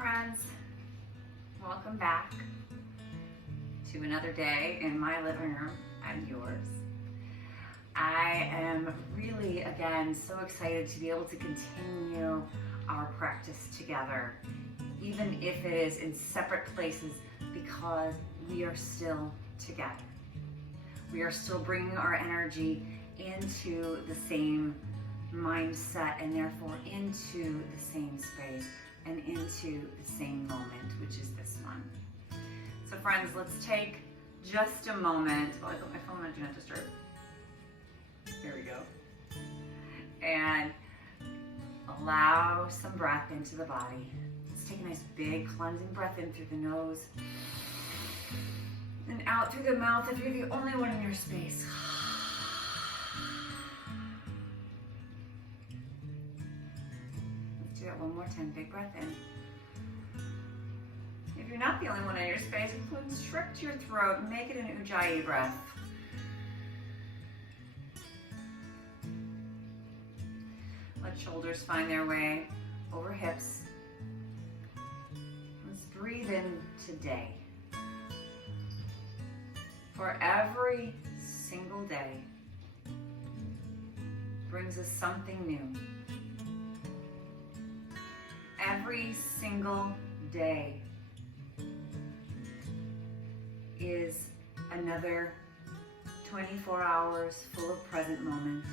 friends. Welcome back to another day in my living room and yours. I am really, again, so excited to be able to continue our practice together, even if it is in separate places, because we are still together. We are still bringing our energy into the same mindset and therefore into the same space and into the same moment, which is this one. So friends, let's take just a moment. Oh, I put my phone on Do Not Disturb. Here we go. And allow some breath into the body. Let's take a nice big cleansing breath in through the nose and out through the mouth if you're the only one in your space. Let's do that one more time. Big breath in. If you're not the only one in your space, constrict your throat and make it an Ujjayi breath. Let shoulders find their way over hips. Let's breathe in today. For every single day brings us something new. Every single day is another 24 hours full of present moment.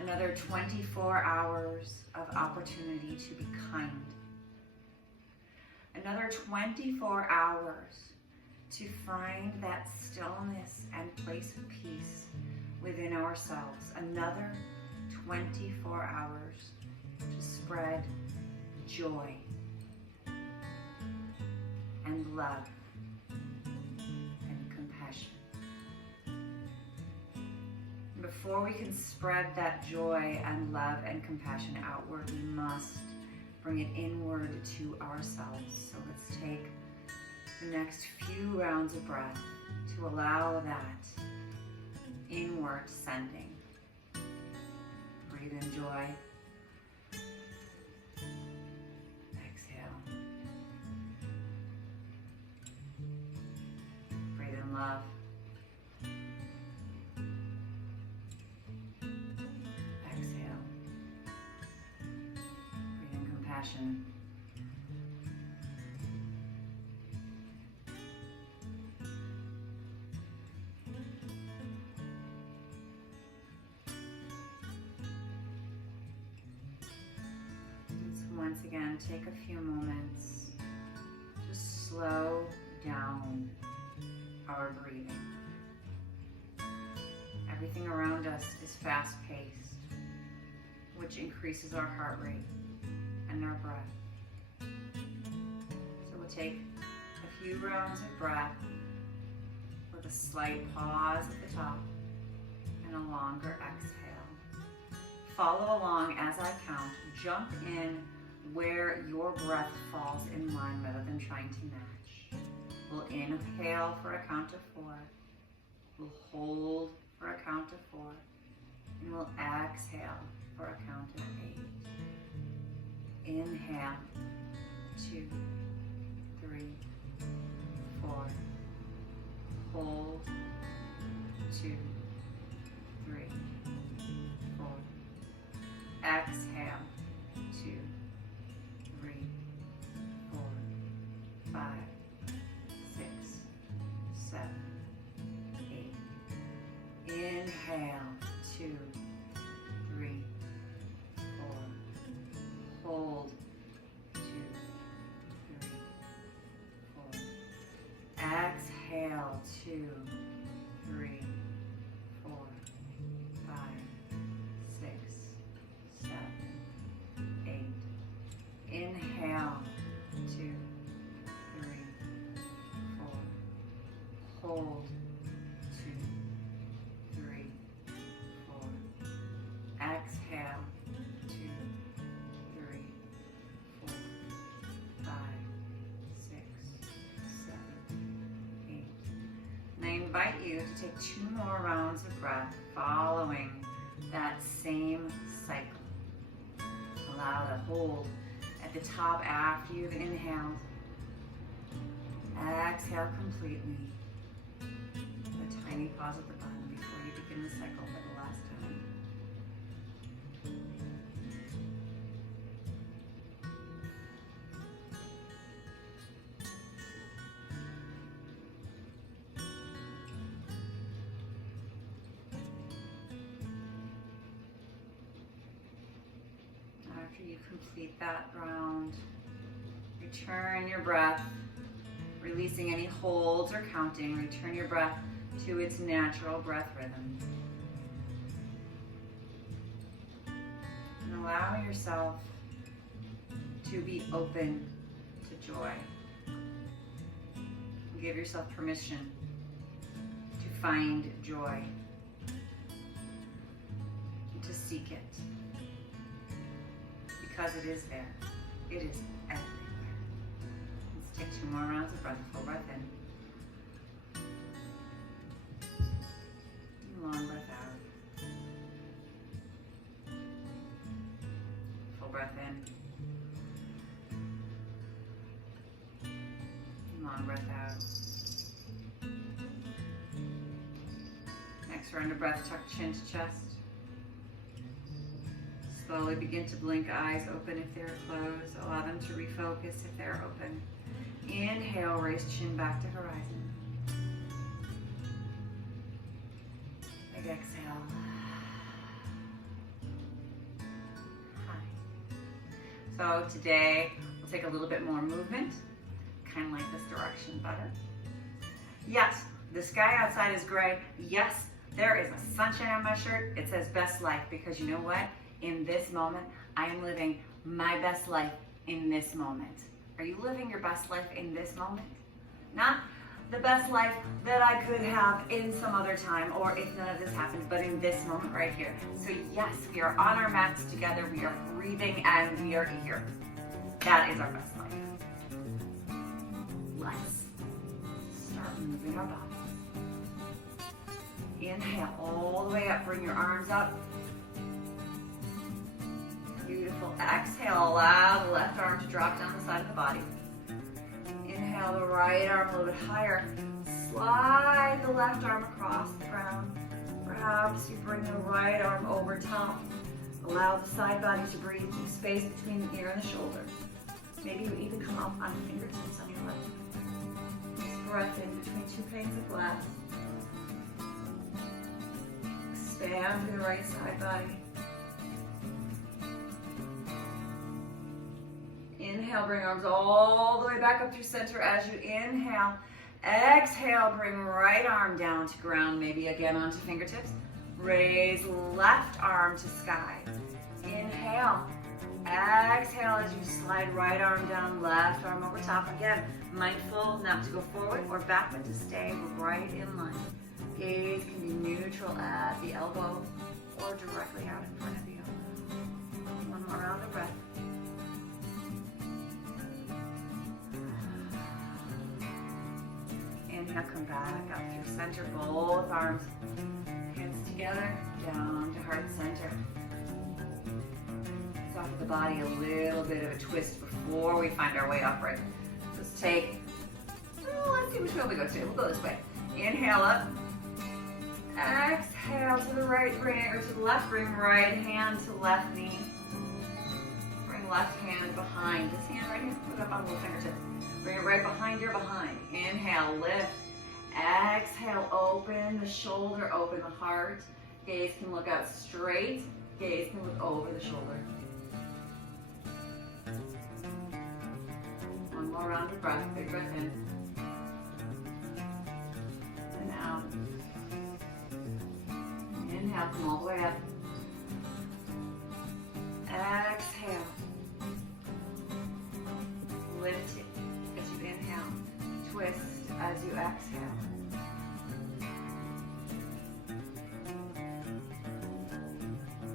Another 24 hours of opportunity to be kind. Another 24 hours to find that stillness and place of peace within ourselves. Another 24 hours to spread joy and love and compassion. Before we can spread that joy and love and compassion outward, we must bring it inward to ourselves. So let's take the next few rounds of breath to allow that inward sending. Breathe in joy. Exhale. Breathe in love. Exhale. Breathe in compassion. Once again, take a few moments to slow down our breathing. Everything around us is fast-paced, which increases our heart rate and our breath. So we'll take a few rounds of breath with a slight pause at the top and a longer exhale. Follow along as I count. Jump in where your breath falls in line rather than trying to match. We'll inhale for a count of 4. We'll hold for a count of 4. And we'll exhale for a count of 8. Inhale, 2, 3, 4. Hold, 2, 3, 4. Exhale, 2, 3, 4, 5, 6, 7, 8. Inhale, 2, 3, 4. Hold, 2, 3, 4. Exhale, 2, 3, 4, 5, 6, 7, 8. Inhale, 2, 3, 4. Hold, 2, 3, 4. Exhale, 2, 3, 4, 5, 6, 7, 8. And I invite you to take 2 more rounds of breath following that same cycle. Allow the hold at the top after you've inhaled. Exhale completely. A tiny pause at the bottom before you begin the cycle for the last time. After you complete that round, return your breath, releasing any holds or counting. Return your breath to its natural breath rhythm. And allow yourself to be open to joy. Give yourself permission to find joy, to seek it. Because it is there. It is everywhere. Let's take 2 more rounds of breath. Full breath in. Long breath out. Full breath in. Long breath out. Next round of breath, tuck chin to chest. Slowly begin to blink eyes open if they're closed. Allow them to refocus if they're open. Inhale, raise chin back to horizon. Big exhale. Hi. So today we'll take a little bit more movement. Kind of like this direction better. Yes, the sky outside is gray. Yes, there is a sunshine on my shirt. It says best life because you know what? In this moment, I am living my best life in this moment. Are you living your best life in this moment? Not the best life that I could have in some other time or if none of this happens, but in this moment right here. So yes, we are on our mats together, we are breathing, and we are here. That is our best life. Let's start moving our bodies. Inhale all the way up, bring your arms up. Beautiful. Exhale, allow the left arm to drop down the side of the body. Inhale the right arm a little bit higher. Slide the left arm across the ground. Perhaps you bring the right arm over top. Allow the side body to breathe. Keep space between the ear and the shoulder. Maybe you even come up on the fingertips on your left. Just breath in between 2 panes of glass. Expand through the right side body. Inhale, bring arms all the way back up through center as you inhale. Exhale, bring right arm down to ground, maybe again onto fingertips. Raise left arm to sky. Inhale. Exhale as you slide right arm down, left arm over top. Again, mindful not to go forward or back, but to stay right in line. Gaze can be neutral at the elbow or directly out in front of you. One more round of breath. Inhale, come back up through center, both arms, hands together, down to heart center. Soften the body a little bit of a twist before we find our way upright. Let's take, let's see which way we go to. We'll go this way. Inhale up. Exhale to the right, or to the left, bring right hand to left knee. Bring left hand behind. This hand right here, put it up on the little fingertips. Bring it right behind your behind. Inhale, lift. Exhale, open the shoulder, open the heart. Gaze can look out straight. Gaze can look over the shoulder. One more round of breath. Big breath in. And out. Inhale, come all the way up. Exhale. Lift it as you inhale. Twist as you exhale.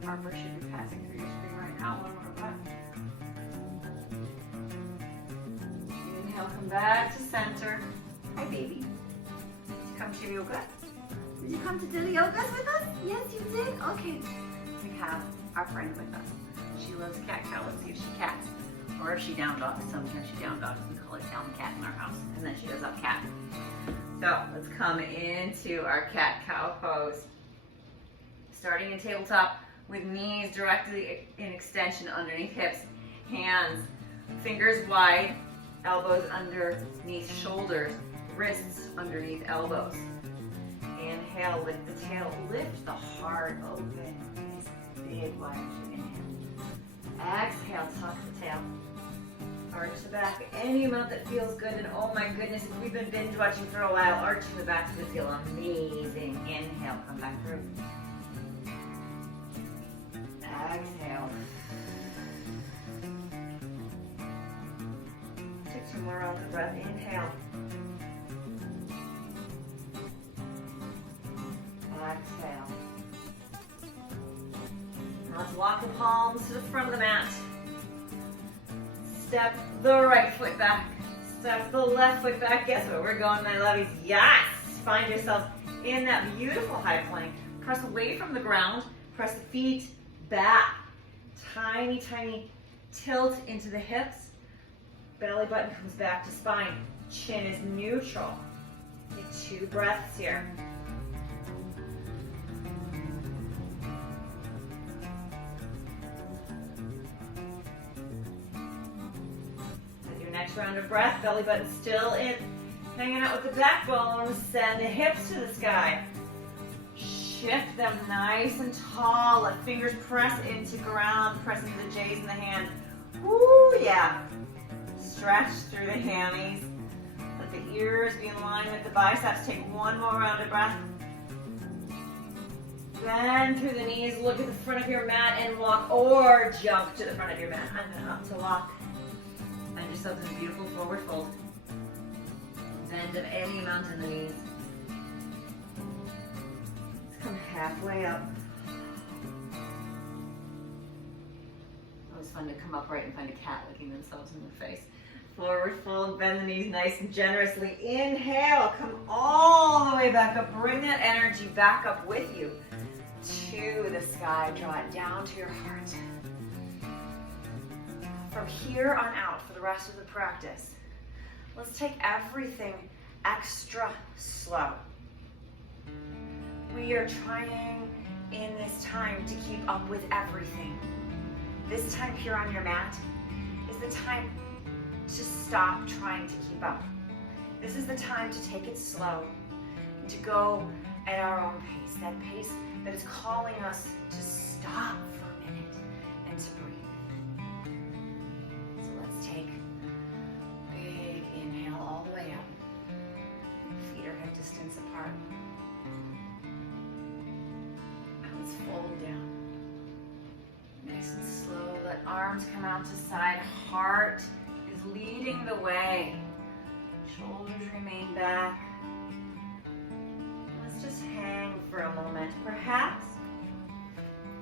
Harper should be passing through your screen right now. One more breath. Inhale, come back to center. Hi, baby. Did you come to yoga? Did you come to do the yogas with us? Yes, you did? Okay. We have our friend with us. She loves cat cow. Let's see if she cats. Or if she down dogs, sometimes she down dogs. We call it down cat in our house. And then she does up cat. So let's come into our cat-cow pose. Starting in tabletop with knees directly in extension underneath hips. Hands, fingers wide, elbows underneath shoulders, wrists underneath elbows. Inhale, lift the tail, lift the heart open. Big wide inhale. Exhale, tuck the tail. Arch the back any amount that feels good. And oh my goodness, if we've been binge watching for a while, arching the back would feel amazing. Inhale, come back through. Exhale. Take 2 more rounds of breath. Inhale. Exhale. Now let's walk the palms to the front of the mat. Step the right foot back. Step the left foot back. Guess where we're going, my lovies? Yes! Find yourself in that beautiful high plank. Press away from the ground. Press the feet back. Tiny, tiny tilt into the hips. Belly button comes back to spine. Chin is neutral. Take 2 breaths here. Next round of breath, belly button still in, hanging out with the backbone. Send the hips to the sky. Shift them nice and tall. Let fingers press into ground, press into the J's in the hand. Woo, yeah. Stretch through the hammies. Let the ears be in line with the biceps. Take 1 more round of breath. Bend through the knees, look at the front of your mat and walk, or jump to the front of your mat. And then up to walk. Find yourself in a beautiful forward fold. Bend of any amount in the knees. Let's come halfway up. Always fun to come upright and find a cat licking themselves in the face. Forward fold, bend the knees nice and generously. Inhale, come all the way back up. Bring that energy back up with you to the sky. Draw it down to your heart. From here on out, for the rest of the practice, let's take everything extra slow. We are trying in this time to keep up with everything. This time here on your mat is the time to stop trying to keep up. This is the time to take it slow, and to go at our own pace, that pace that is calling us to stop for a minute and to breathe. Take a big inhale all the way up. Feet are hip distance apart. And let's fold down. Nice and slow. Let arms come out to side. Heart is leading the way. Shoulders remain back. Let's just hang for a moment. Perhaps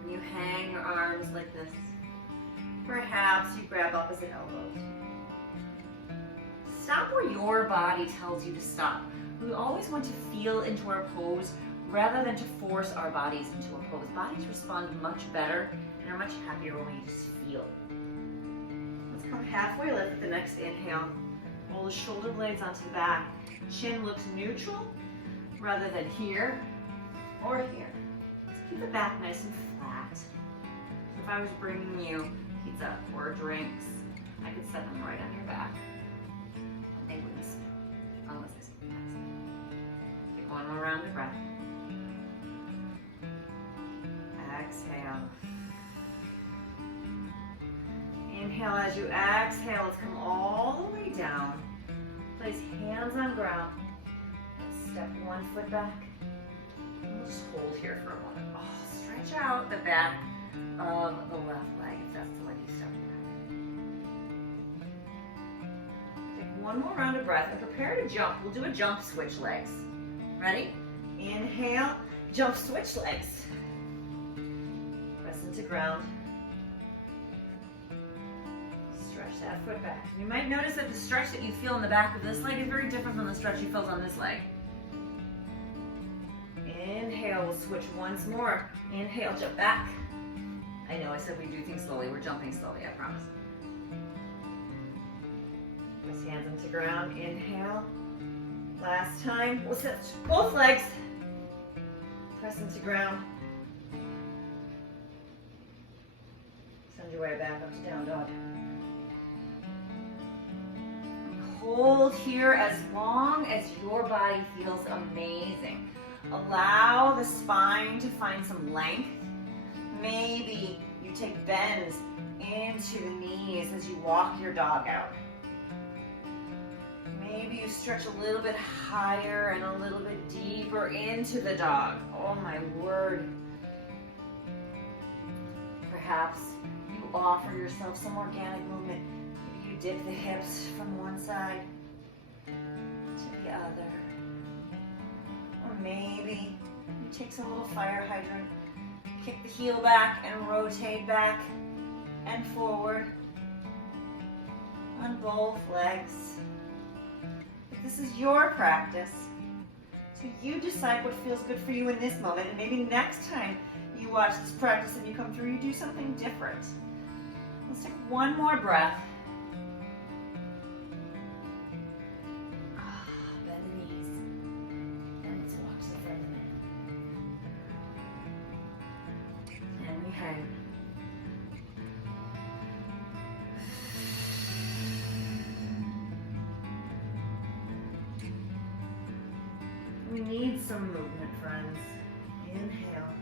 you hang your arms like this. Perhaps you grab opposite elbows. Stop where your body tells you to stop. We always want to feel into our pose rather than to force our bodies into a pose. Bodies respond much better and are much happier when we just feel. Let's come halfway lift with the next inhale. Roll the shoulder blades onto the back. Chin looks neutral rather than here or here. Let's keep the back nice and flat. If I was bringing you pizza or drinks, I could set them right on your back and they wouldn't spin unless I spin fast. Take 1 more round of breath. Exhale. Inhale as you exhale. Let's come all the way down. Place hands on ground. Let's step 1 foot back. And we'll just hold here for a moment. Oh, stretch out the back of the left leg if that's the leg you step back. Take 1 more round of breath and prepare to jump. We'll do a jump, switch legs. Ready? Inhale, jump, switch legs. Press into ground. Stretch that foot back. You might notice that the stretch that you feel in the back of this leg is very different from the stretch you felt on this leg. Inhale, we'll switch once more. Inhale, jump back. I know I said we do things slowly. We're jumping slowly, I promise. Press hands into ground. Inhale. Last time. We'll set both legs. Press into ground. Send your way back up to down dog. Hold here as long as your body feels amazing. Allow the spine to find some length. Maybe you take bends into the knees as you walk your dog out. Maybe you stretch a little bit higher and a little bit deeper into the dog. Oh my word. Perhaps you offer yourself some organic movement. Maybe you dip the hips from one side to the other. Or maybe you take some little fire hydrant, kick the heel back and rotate back and forward on both legs. This is your practice. So you decide what feels good for you in this moment, and maybe next time you watch this practice and you come through, you do something different. Let's take one more breath. Bend the knees. And let's walk to the front of the mat. And we hang. We need some movement, friends. Inhale.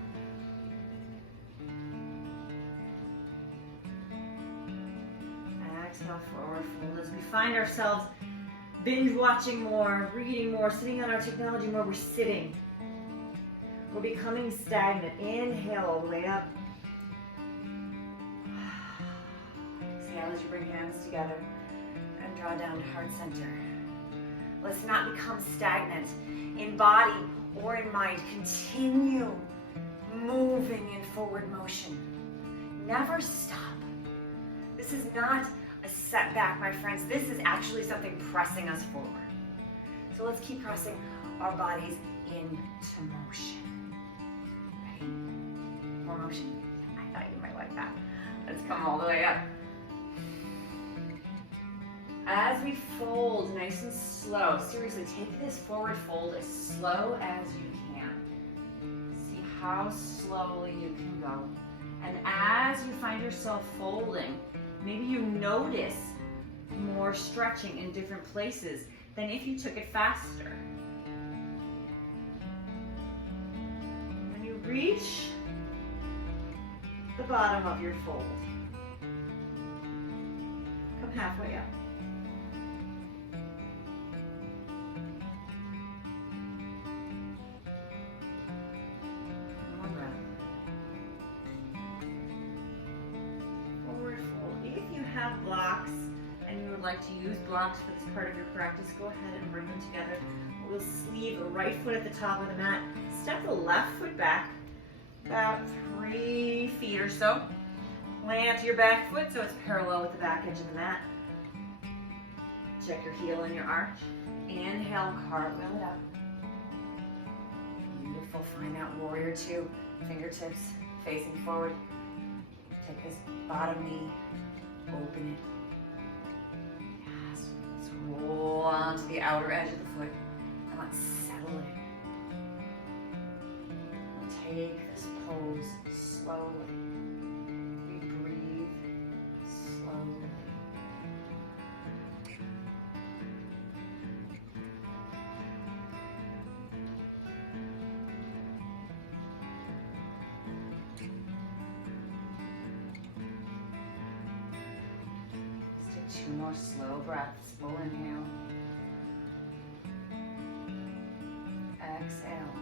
Exhale, forward fold. As we find ourselves binge watching more, reading more, sitting on our technology more, we're sitting. We're becoming stagnant. Inhale all the way up. Exhale as you bring hands together and draw down to heart center. Let's not become stagnant in body or in mind. Continue moving in forward motion. Never stop. This is not a setback, my friends. This is actually something pressing us forward. So let's keep pressing our bodies into motion. Ready? More motion? I thought you might like that. Let's come all the way up. As we fold nice and slow, seriously, take this forward fold as slow as you can. See how slowly you can go. And as you find yourself folding, maybe you notice more stretching in different places than if you took it faster. And when you reach the bottom of your fold, come halfway up. Blocks and you would like to use blocks for this part of your practice, go ahead and bring them together. We'll sleeve the right foot at the top of the mat. Step the left foot back about 3 feet or so. Plant your back foot so it's parallel with the back edge of the mat. Check your heel and your arch. Inhale, cartwheel it up. Beautiful. Find that warrior two. Fingertips facing forward. Take this bottom knee. Open it. Yes. Let's roll onto the outer edge of the foot. And let's settle it. And take this pose slowly. We breathe slowly. Two more slow breaths. Full inhale. Exhale.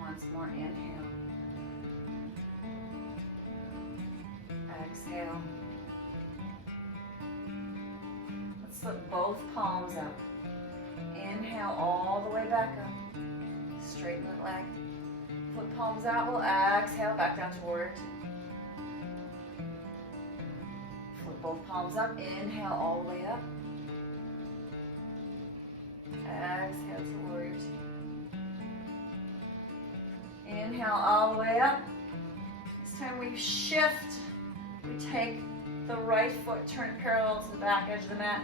Once more inhale. Exhale. Let's flip both palms up. Inhale all the way back up. Straighten the leg. Flip palms out. We'll exhale back down to warrior two. Both palms up, inhale all the way up. Exhale to warrior two. Inhale all the way up. This time we shift. We take the right foot turned parallel to the back edge of the mat.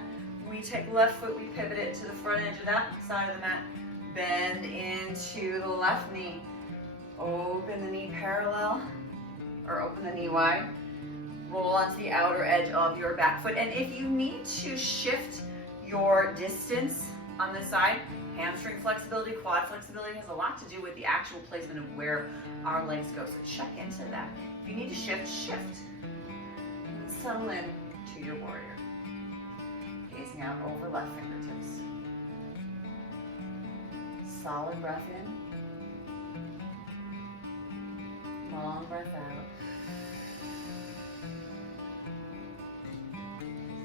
We take left foot, we pivot it to the front edge of that side of the mat. Bend into the left knee. Open the knee parallel, or open the knee wide. Roll onto the outer edge of your back foot. And if you need to shift your distance on this side, hamstring flexibility, quad flexibility has a lot to do with the actual placement of where our legs go. So check into that. If you need to shift, shift. And settle in to your warrior. Gazing out over left fingertips. Solid breath in. Long breath out.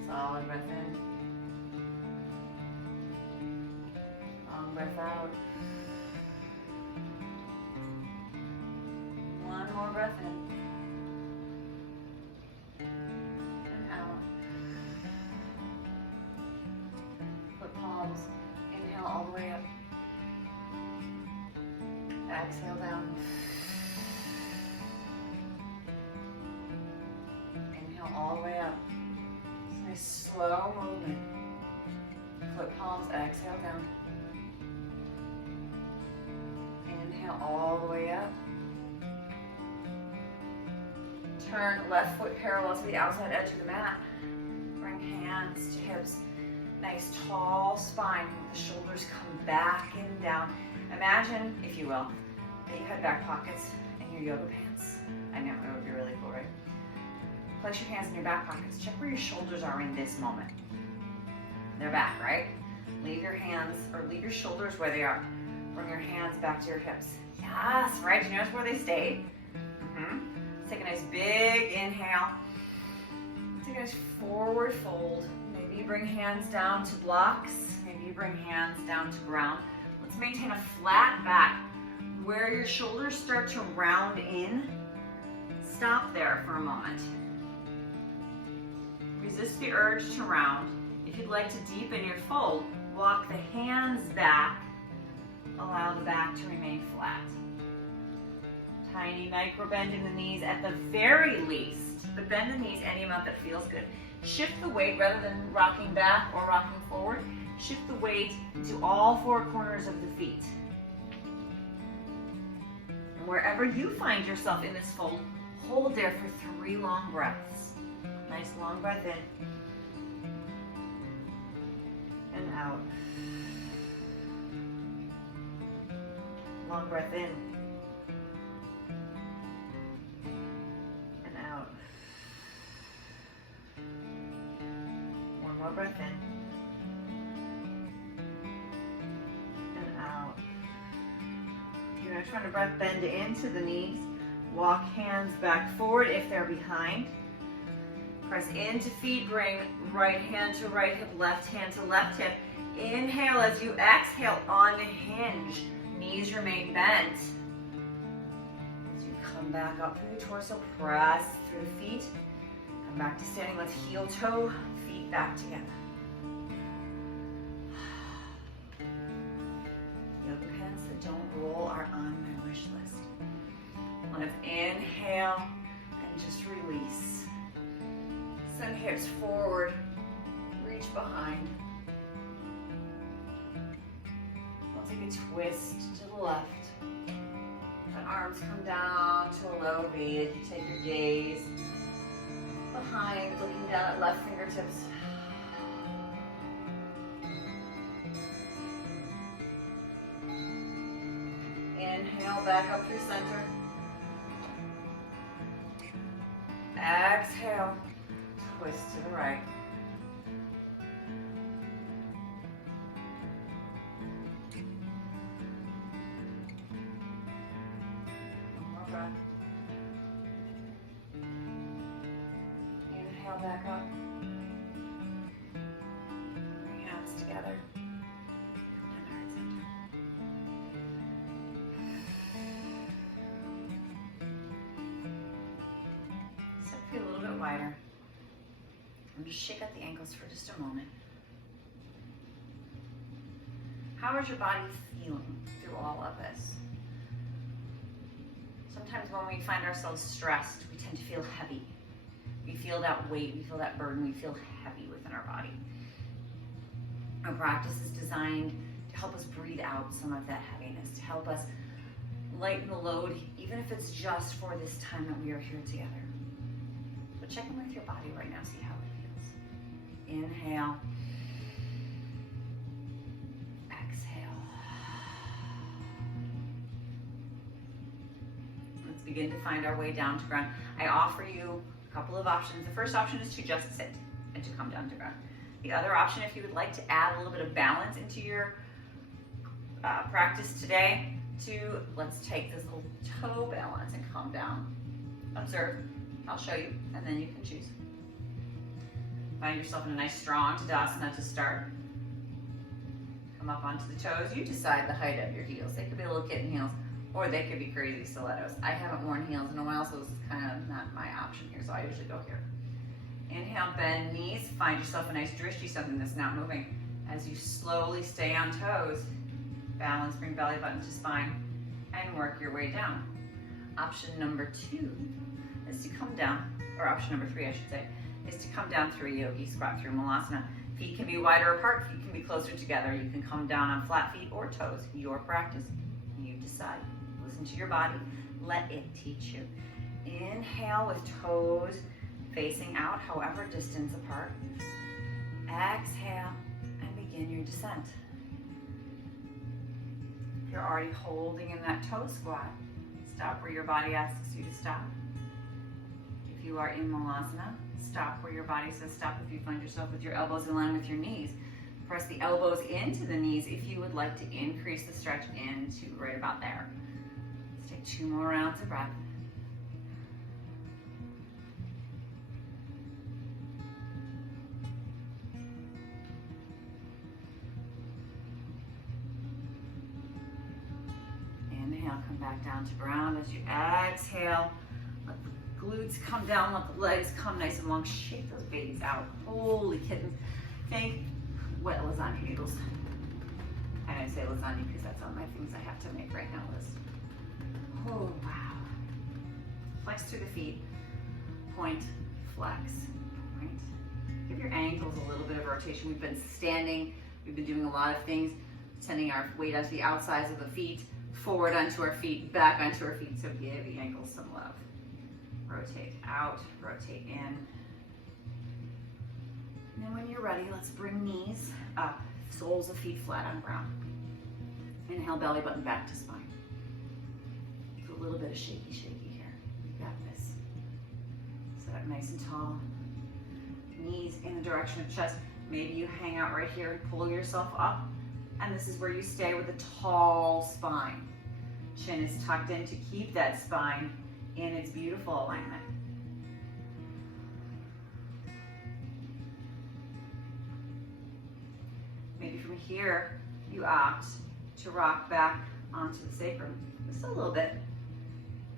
Solid breath in. Long breath out. One more breath in. And out. Foot palms. Inhale all the way up. Exhale down. Inhale all the way up. Nice slow movement. Foot palms, exhale down. Inhale all the way up. Turn left foot parallel to the outside edge of the mat. Bring hands to hips. Nice tall spine. The shoulders come back and down. Imagine, if you will, that you had back pockets in your yoga pants. I know, it would be really cool, right? Place your hands in your back pockets. Check where your shoulders are in this moment. They're back, right? Leave your hands, or leave your shoulders where they are. Bring your hands back to your hips. Yes, right? Do you notice where they stayed? Take a nice big inhale. Take a nice forward fold. Maybe you bring hands down to blocks. Maybe you bring hands down to ground. Let's maintain a flat back. Where your shoulders start to round in, stop there for a moment. Resist the urge to round. If you'd like to deepen your fold, walk the hands back. Allow the back to remain flat. Tiny micro bend in the knees at the very least, but bend the knees any amount that feels good. Shift the weight rather than rocking back or rocking forward. Shift the weight into all four corners of the feet. And wherever you find yourself in this fold, hold there for 3 long breaths. Nice long breath in and out. Long breath in and out. One more breath in and out. You're going to try to breath bend into the knees. Walk hands back forward if they're behind. Press into feet, bring right hand to right hip, left hand to left hip. Inhale as you exhale, unhinge. Knees remain bent. As you come back up through the torso, press through the feet. Come back to standing, let's heel toe, feet back together. Yoga pants that don't roll are on my wish list. Let's inhale and just release. Send hips forward, reach behind. We'll take a twist to the left. The arms come down to a low V as you take your gaze behind, looking down at left fingertips. Inhale back up through center. Exhale, twist to the right. One more breath. Inhale back up. Bring hands together. And heart center. Step feet a little bit wider. And just shake out the ankles for just a moment. How is your body feeling through all of this? Sometimes when we find ourselves stressed, we tend to feel heavy. We feel feel that weight, we feel that burden, we feel heavy within our body. Our practice is designed to help us breathe out some of that heaviness, to help us lighten the load, even if it's just for this time that we are here together. So check in with your body right now, see how it feels. Inhale. Exhale. Let's begin to find our way down to ground. I offer you a couple of options. The first option is to just sit and to come down to ground. The other option, if you would like to add a little bit of balance into your practice today, let's take this little toe balance and come down. Observe, I'll show you, and then you can choose. Find yourself in a nice strong Tadasana to start. Come up onto the toes. You decide the height of your heels. They could be little kitten heels, or they could be crazy stilettos. I haven't worn heels in a while, so this is kind of not my option here, so I usually go here. Inhale, bend knees. Find yourself a nice drishti, something that's not moving. As you slowly stay on toes, balance, bring belly button to spine, and work your way down. Option number 2 is to come down, or option number 3, I should say, is to come down through a yogi squat through Malasana. Feet can be wider apart, feet can be closer together. You can come down on flat feet or toes. Your practice, you decide. Listen to your body, let it teach you. Inhale with toes facing out, however distance apart. Exhale and begin your descent. If you're already holding in that toe squat, stop where your body asks you to stop. If you are in Malasana, stop where your body says stop. If you find yourself with your elbows in line with your knees, press the elbows into the knees if you would like to increase the stretch into right about there. Let's take 2 more rounds of breath. Inhale, come back down to ground. As you exhale, let the glutes come down, let the legs come nice and long. Shake those babies out. Holy kittens. Think wet lasagna noodles. And I say lasagna because that's on my things I have to make right now, Liz. Oh, wow. Flex through the feet. Point, flex, point. Give your ankles a little bit of rotation. We've been standing. We've been doing a lot of things, sending our weight out to the outsides of the feet, forward onto our feet, back onto our feet. So give the ankles some love. Rotate out, rotate in. And then when you're ready, let's bring knees up, soles of feet flat on ground. Inhale, belly button back to spine. Do a little bit of shaky here. You got this. Sit up nice and tall. Knees in the direction of chest. Maybe you hang out right here and pull yourself up. And this is where you stay with a tall spine. Chin is tucked in to keep that spine in its beautiful alignment. Maybe from here, you opt to rock back onto the sacrum. Just a little bit.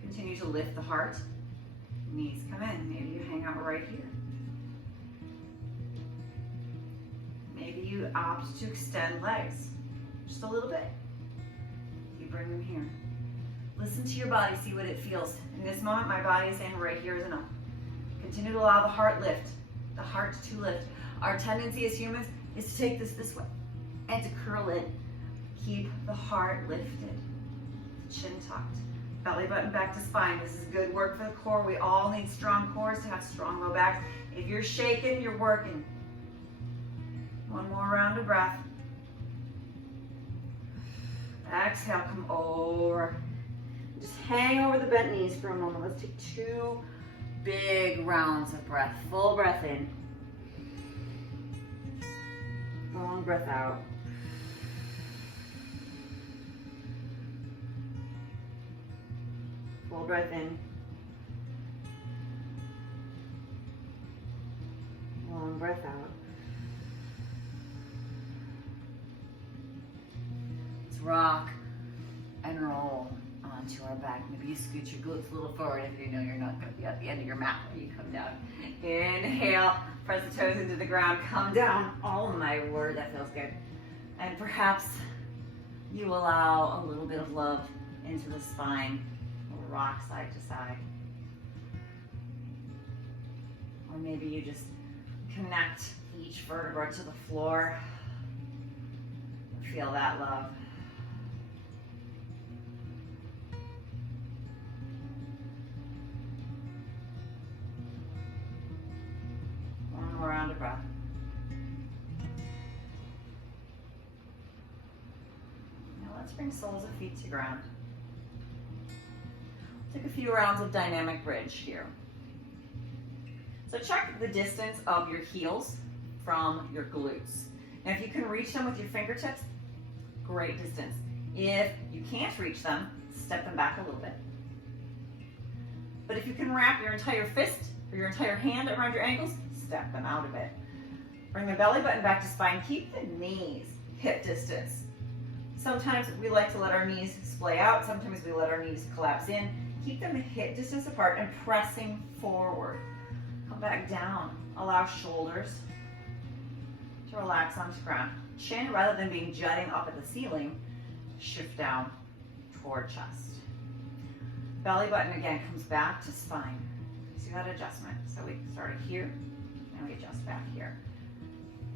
Continue to lift the heart. Knees come in. Maybe you hang out right here. Maybe you opt to extend legs. Just a little bit. You bring them here. Listen to your body, see what it feels. In this moment, my body is saying right here is enough. Continue to allow the heart lift, the heart to lift. Our tendency as humans is to take this way and to curl in. Keep the heart lifted, chin tucked, belly button back to spine. This is good work for the core. We all need strong cores to have strong low backs. If you're shaking, you're working. One more round of breath. Exhale, come over. Just hang over the bent knees for a moment. Let's take 2 big rounds of breath. Full breath in. Long breath out. Full breath in. Long breath out. Let's rock and roll onto our back. Maybe you scoot your glutes a little forward if you know you're not going to be at the end of your mat when you come down. Inhale, press the toes into the ground, come down. Oh my word, that feels good. And perhaps you allow a little bit of love into the spine. We'll rock side to side. Or maybe you just connect each vertebra to the floor. Feel that love. One more round of breath. Now let's bring soles of feet to ground. Take a few rounds of dynamic bridge here. So check the distance of your heels from your glutes. Now if you can reach them with your fingertips, great distance. If you can't reach them, step them back a little bit. But if you can wrap your entire fist or your entire hand around your ankles, step them out a bit. Bring the belly button back to spine. Keep the knees hip distance. Sometimes we like to let our knees splay out. Sometimes we let our knees collapse in. Keep them hip distance apart and pressing forward. Come back down. Allow shoulders to relax onto ground. Chin, rather than being jutting up at the ceiling, shift down toward chest. Belly button again comes back to spine. See that adjustment? So we started here and we adjust back here.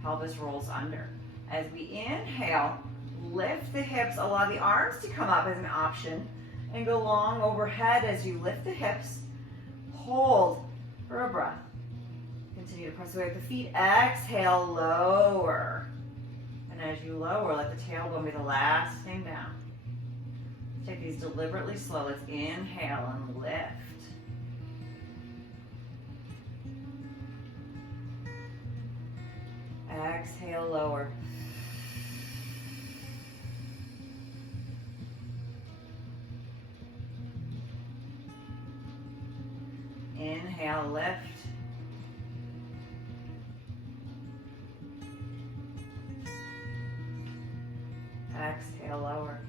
Pelvis rolls under. As we inhale, lift the hips, allow the arms to come up as an option, and go long overhead as you lift the hips. Hold for a breath. Continue to press away with the feet. Exhale, lower. And as you lower, let the tailbone be the last thing down. Take these deliberately slow. Let's inhale and lift. Exhale, lower. Inhale, lift. Exhale, lower.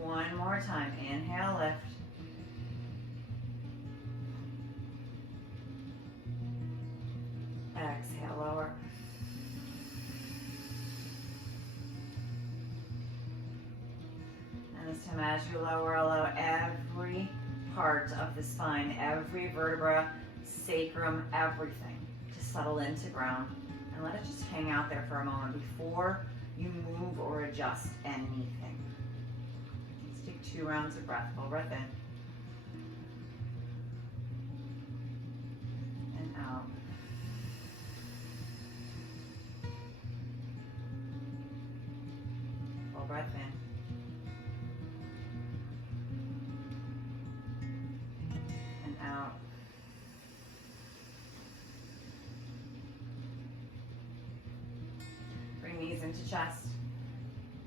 One more time. Inhale, lift. Exhale, lower. And this time as you lower, allow every part of the spine, every vertebra, sacrum, everything to settle into ground. And let it just hang out there for a moment before you move or adjust anything. Let's take 2 rounds of breath. Full breath in. And out. Full breath in. And out. Bring knees into chest,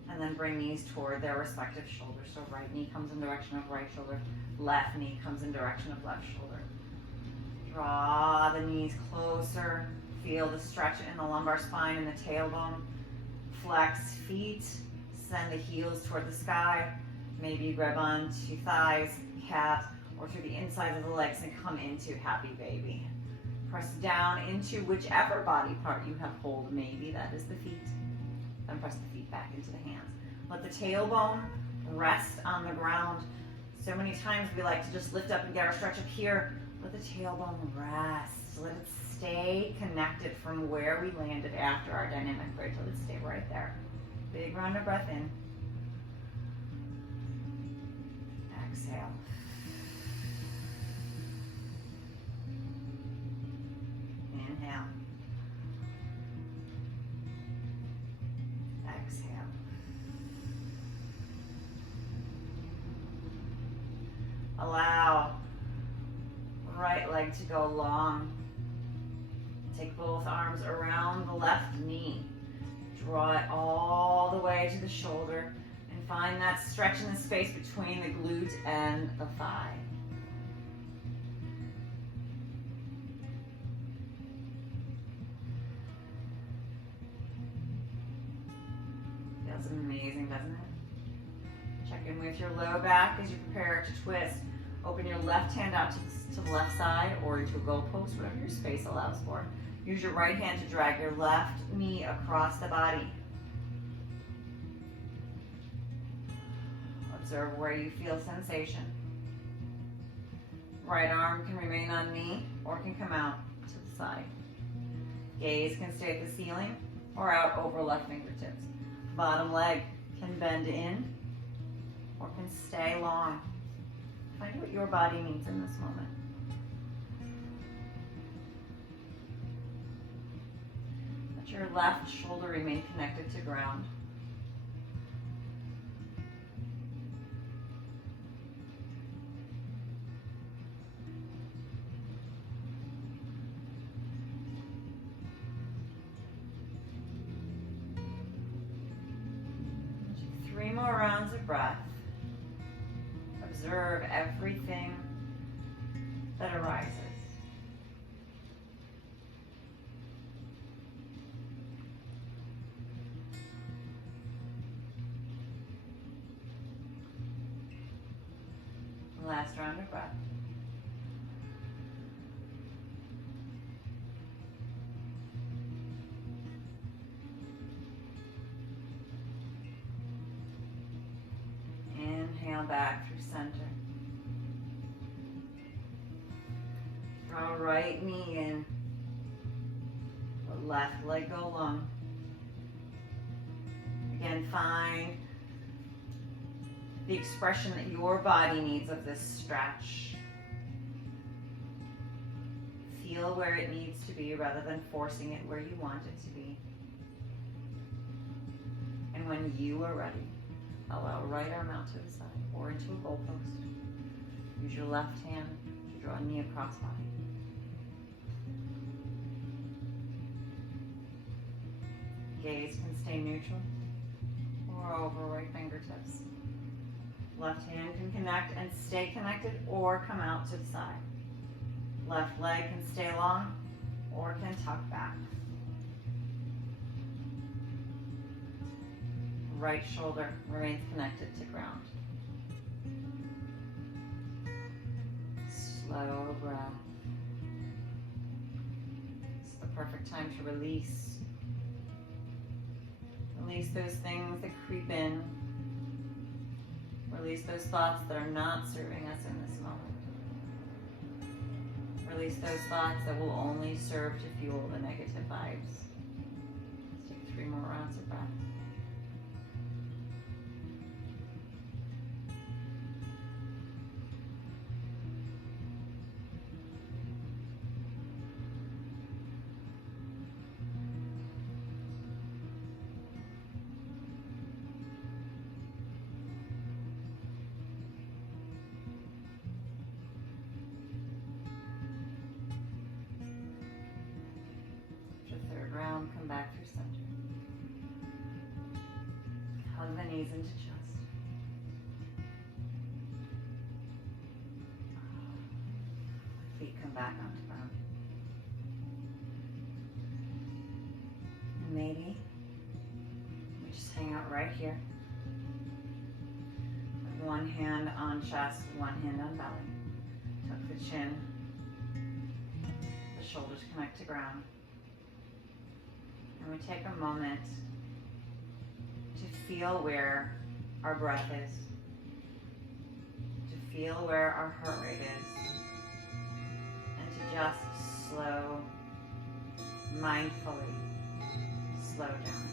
and then bring knees toward their respective shoulders. So right knee comes in direction of right shoulder, left knee comes in direction of left shoulder. Draw the knees closer. Feel the stretch in the lumbar spine and the tailbone. Flex feet. Send the heels toward the sky. Maybe you grab onto thighs, calves, or to the insides of the legs and come into happy baby. Press down into whichever body part you have hold. Maybe that is the feet. Then press the feet back into the hands. Let the tailbone rest on the ground. So many times we like to just lift up and get our stretch up here. Let the tailbone rest. Let it stay connected from where we landed after our dynamic bridge. Let it stay right there. Big round of breath in. Exhale. Inhale. Exhale. Allow right leg to go long. Take both arms around the left knee. Draw it all the way to the shoulder and find that stretch in the space between the glute and the thigh. Feels amazing, doesn't it? Check in with your low back as you prepare to twist. Open your left hand out to the left side or into a goalpost, whatever your space allows for. Use your right hand to drag your left knee across the body. Observe where you feel sensation. Right arm can remain on knee or can come out to the side. Gaze can stay at the ceiling or out over left fingertips. Bottom leg can bend in or can stay long. Find what your body needs in this moment. Let your left shoulder remain connected to ground. Three more rounds of breath. Observe everything that arises. Last round of breath. Inhale back through center. Throw right knee in. Let left leg go long. Again, find the expression that your body needs of this stretch. Feel where it needs to be rather than forcing it where you want it to be. And when you are ready, allow right arm out to the side or into a goalpost. Use your left hand to draw a knee across body. Gaze can stay neutral or over right fingertips. Left hand can connect and stay connected or come out to the side. Left leg can stay long or can tuck back. Right shoulder remains connected to ground. Slow breath. It's the perfect time to release. Release those things that creep in. Release those thoughts that are not serving us in this moment. Release those thoughts that will only serve to fuel the negative vibes. Let's take 3 more rounds of breath. Come back through center. Hug the knees into chest. Feet come back onto ground. And maybe we just hang out right here. With one hand on chest, one hand on belly. Tuck the chin. The shoulders connect to ground. And we take a moment to feel where our breath is, to feel where our heart rate is, and to just slow, mindfully slow down.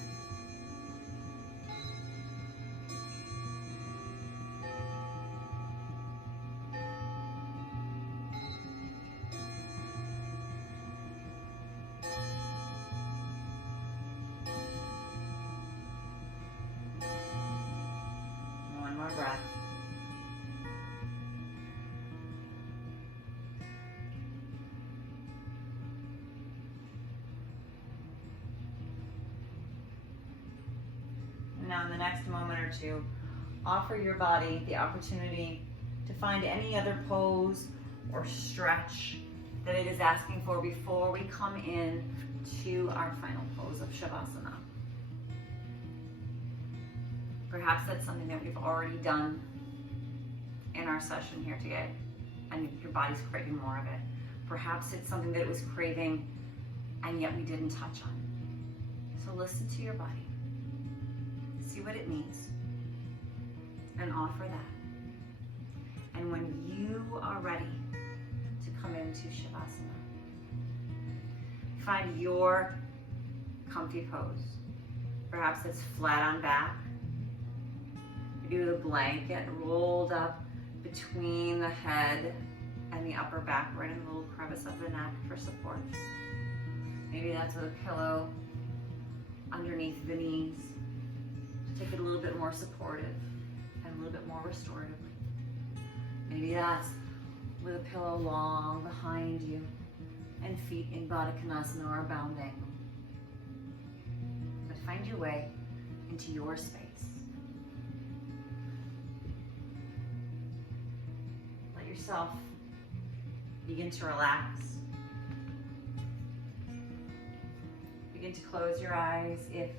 Breath. And now in the next moment or two, offer your body the opportunity to find any other pose or stretch that it is asking for before we come in to our final pose of Shavasana. Perhaps that's something that we've already done in our session here today, and your body's craving more of it. Perhaps it's something that it was craving, and yet we didn't touch on. So listen to your body. See what it needs. and offer that. And when you are ready to come into Shavasana, find your comfy pose. Perhaps it's flat on back. Maybe with a blanket rolled up between the head and the upper back, right in the little crevice of the neck for support. Maybe that's with a pillow underneath the knees to take it a little bit more supportive and a little bit more restorative. Maybe that's with a pillow long behind you and feet in Baddha Konasana or a bound angle. But find your way into your space. Let yourself begin to relax. Begin to close your eyes if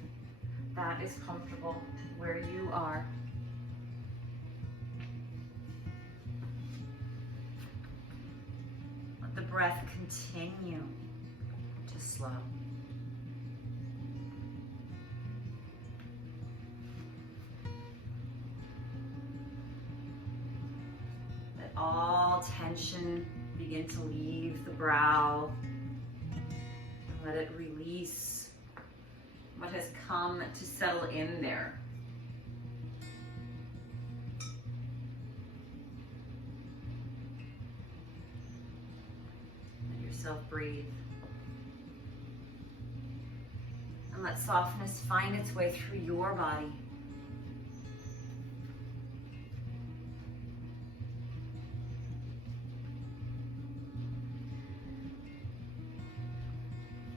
that is comfortable where you are. Let the breath continue to slow. Let all tension begin to leave the brow. And let it release what has come to settle in there. Let yourself breathe. And let softness find its way through your body.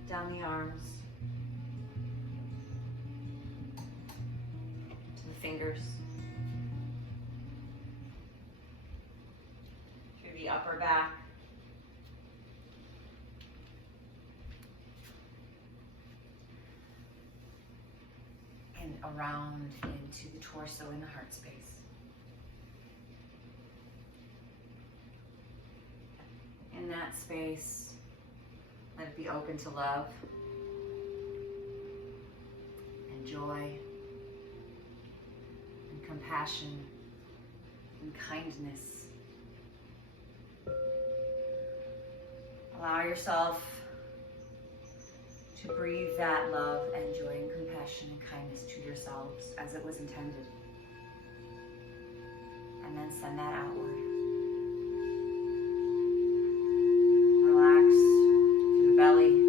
Down the arms. Fingers through the upper back, and around into the torso in the heart space. In that space, let it be open to love and joy, compassion and kindness. Allow yourself to breathe that love and joy and compassion and kindness to yourselves as it was intended. And then send that outward. Relax through the belly.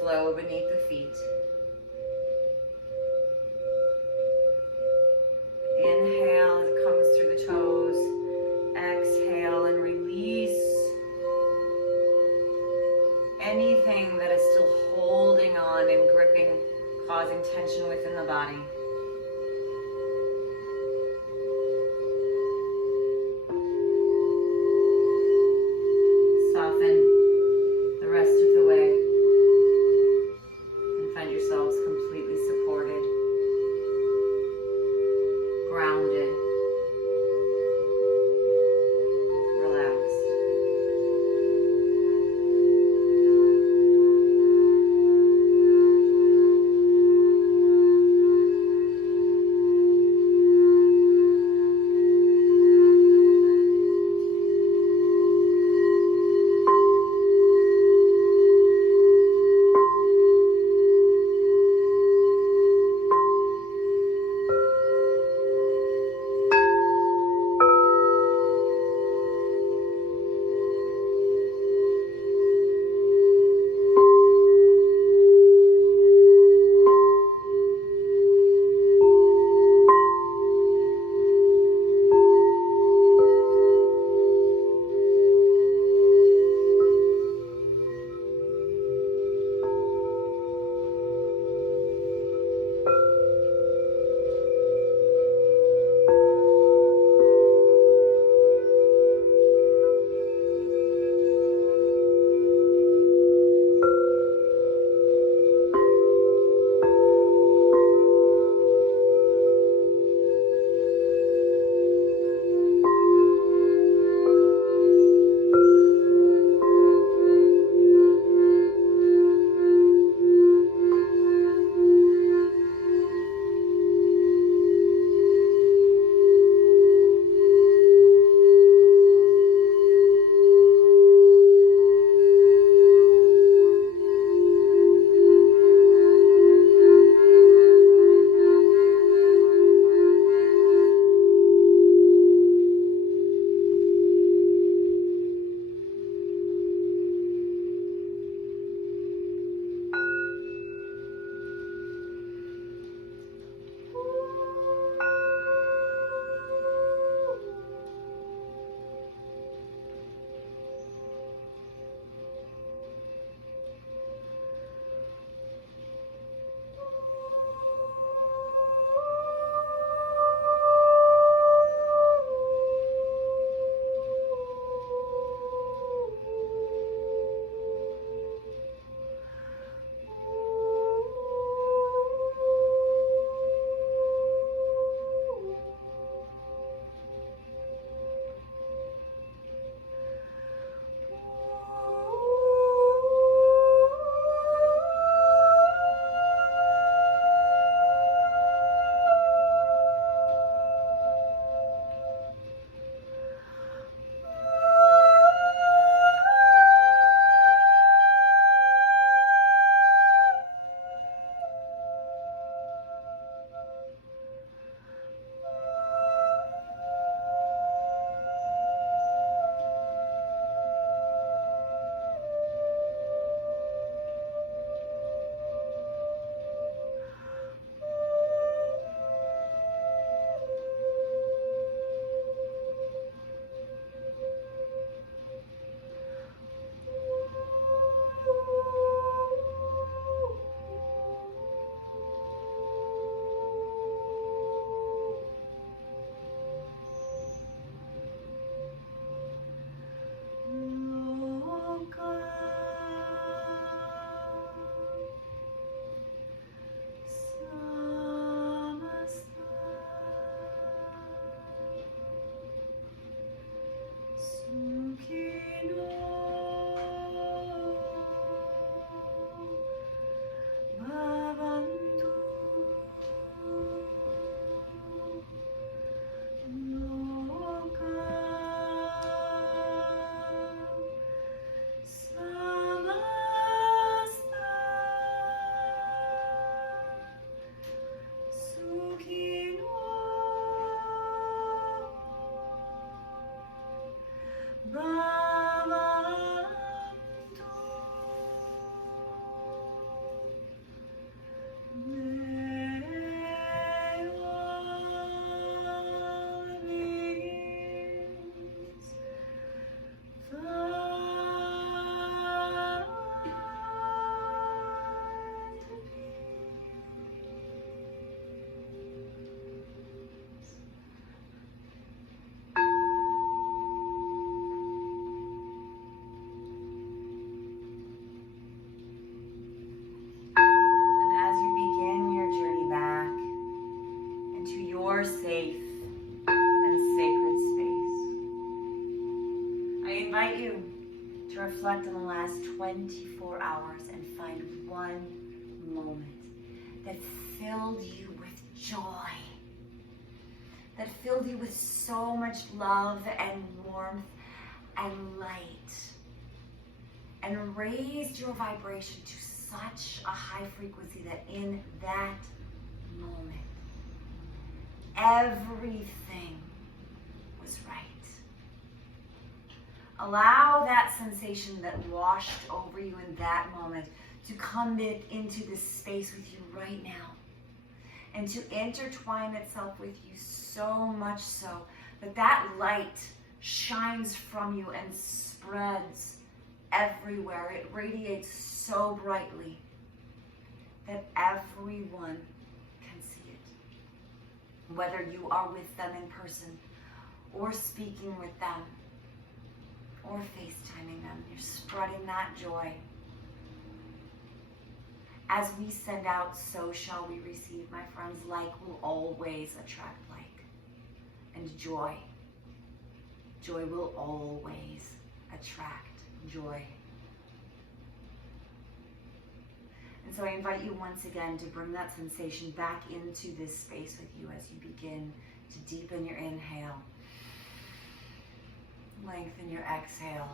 Flow beneath the feet. Inhale as it comes through the toes. Exhale and release anything that is still holding on and gripping, causing tension within the body. Soften the rest of the way. Find yourselves completely supported, grounded, relaxed. reflect on the last 24 hours and find one moment that filled you with joy, that filled you with so much love and warmth and light, and raised your vibration to such a high frequency that in that moment, everything was right. Allow that sensation that washed over you in that moment to come into this space with you right now, and to intertwine itself with you so much so that that light shines from you and spreads everywhere. It radiates so brightly that everyone can see it. Whether you are with them in person, or speaking with them, or FaceTiming them, you're spreading that joy. As we send out, so shall we receive, my friends. Like will always attract like. And joy will always attract joy. And so I invite you once again to bring that sensation back into this space with you as you begin to deepen your inhale. Lengthen your exhale.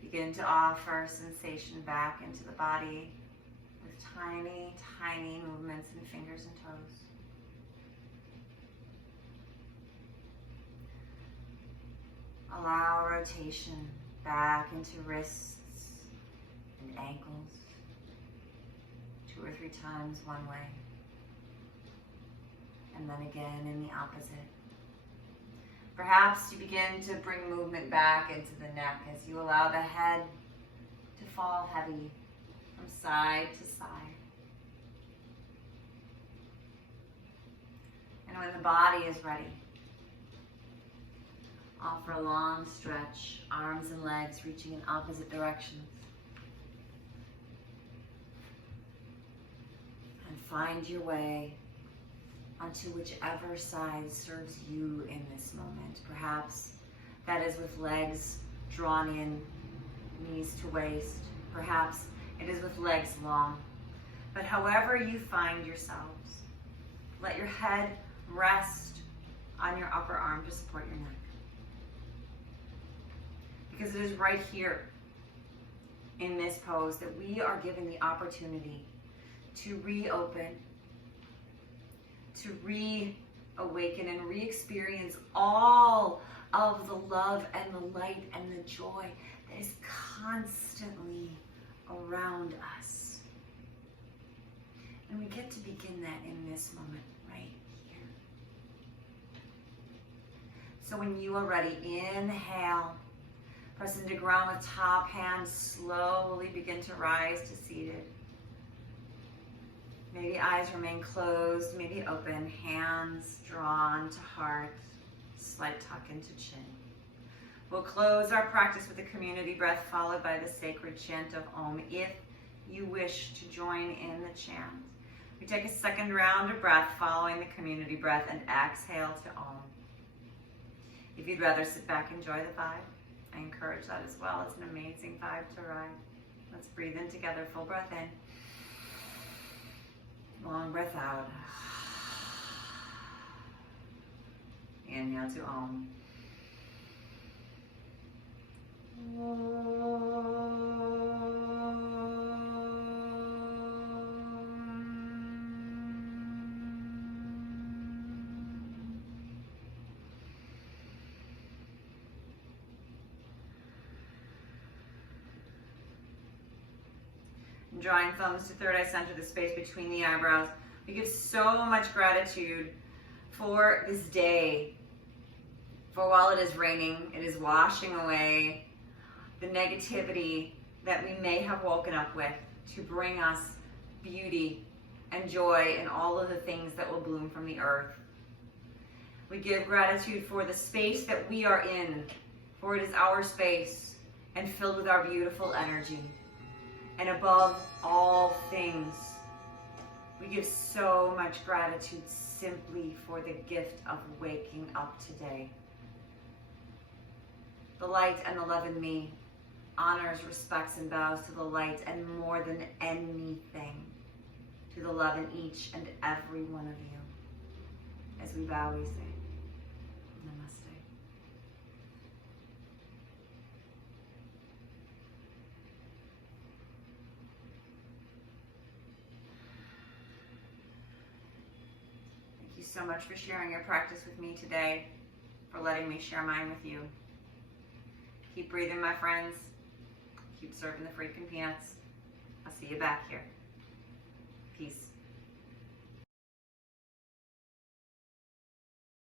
Begin to offer sensation back into the body with tiny, tiny movements in fingers and toes. Allow rotation back into wrists and ankles, 2 or 3 times one way, and then again in the opposite. Perhaps you begin to bring movement back into the neck as you allow the head to fall heavy from side to side. And when the body is ready, offer a long stretch, arms and legs reaching in opposite directions. And find your way onto whichever side serves you in this moment. Perhaps that is with legs drawn in, knees to waist. Perhaps it is with legs long. But however you find yourselves, let your head rest on your upper arm to support your neck. Because it is right here in this pose that we are given the opportunity to reopen, to reawaken and re-experience all of the love and the light and the joy that is constantly around us. And we get to begin that in this moment right here. So when you are ready, inhale, press into ground with top hand, slowly begin to rise to seated. Maybe eyes remain closed, maybe open, hands drawn to heart, slight tuck into chin. We'll close our practice with a community breath followed by the sacred chant of Om if you wish to join in the chant. We take a second round of breath following the community breath and exhale to Om. If you'd rather sit back and enjoy the vibe, I encourage that as well. It's an amazing vibe to ride. Let's breathe in together, full breath in. Long breath out. Inhale to Om. Drawing thumbs to third eye center, the space between the eyebrows. We give so much gratitude for this day. For while it is raining, it is washing away the negativity that we may have woken up with to bring us beauty and joy and all of the things that will bloom from the earth. We give gratitude for the space that we are in, for it is our space and filled with our beautiful energy. And above all things, we give so much gratitude simply for the gift of waking up today, The light and the love in me honors, respects, and bows to the light, and more than anything, to the love in each and every one of you. As we bow, we say, Namaste. Thank you so much for sharing your practice with me today, for letting me share mine with you. Keep breathing, my friends. Keep serving the freaking peanuts. I'll see you back here. Peace.